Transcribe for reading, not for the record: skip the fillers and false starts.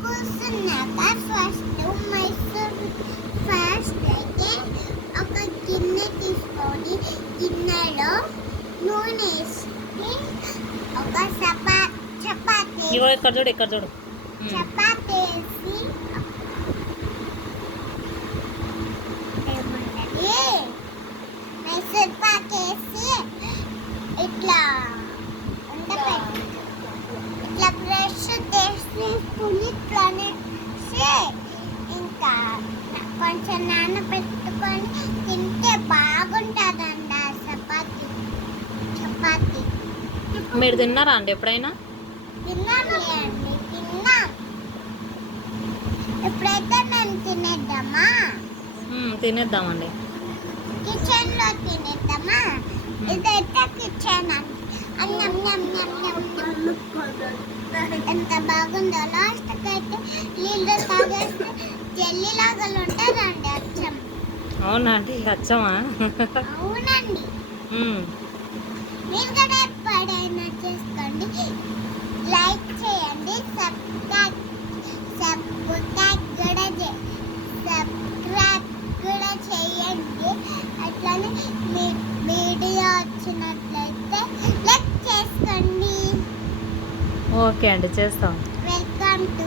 కూర్చున్నాక ఫస్ట్ అయితే ఒక గిన్నె తీసుకొని గిన్నెలో నూనె వేసి ఒక చపాతీ ఇక్కడ చూడు చపాతీ వేసి ఏముంటది మైసూర్ పాక్ వేసి ఇట్లా ఉండపెట్టి ఇట్లా బ్రష్ తీసుకుని ఇట్లానే ఇంకా కొంచెం నానబెట్టుకొని తింటే బాగుంటుందండి ఆ చపాతీ. మీరు తిన్నారా అండి ఎప్పుడైనా? తిన్నాం. ఎప్పుడైతే మేము తినేద్దామండి. కిచెన్ లో తినేద్దామా? ఇదైతే కిచెన్ అన్నం ఎంత బాగుందో. లాస్ట్ అయితే నీళ్ళు తాగేస్తే జల్లి లాగా ఉంటారండి అచ్చం. అవునా అండి? అచ్చమా? అవునండి. మీరు కూడా ఎప్పుడైనా చేసుకోండి. లైక్ చేయండి, సబ్స్క్రైబ్ కూడా చేయండి. అట్లానే మీ వీడియో వచ్చినట్లయితే లైక్ చేసుకోండి. ఓకే అండి, చేస్తాం. Welcome to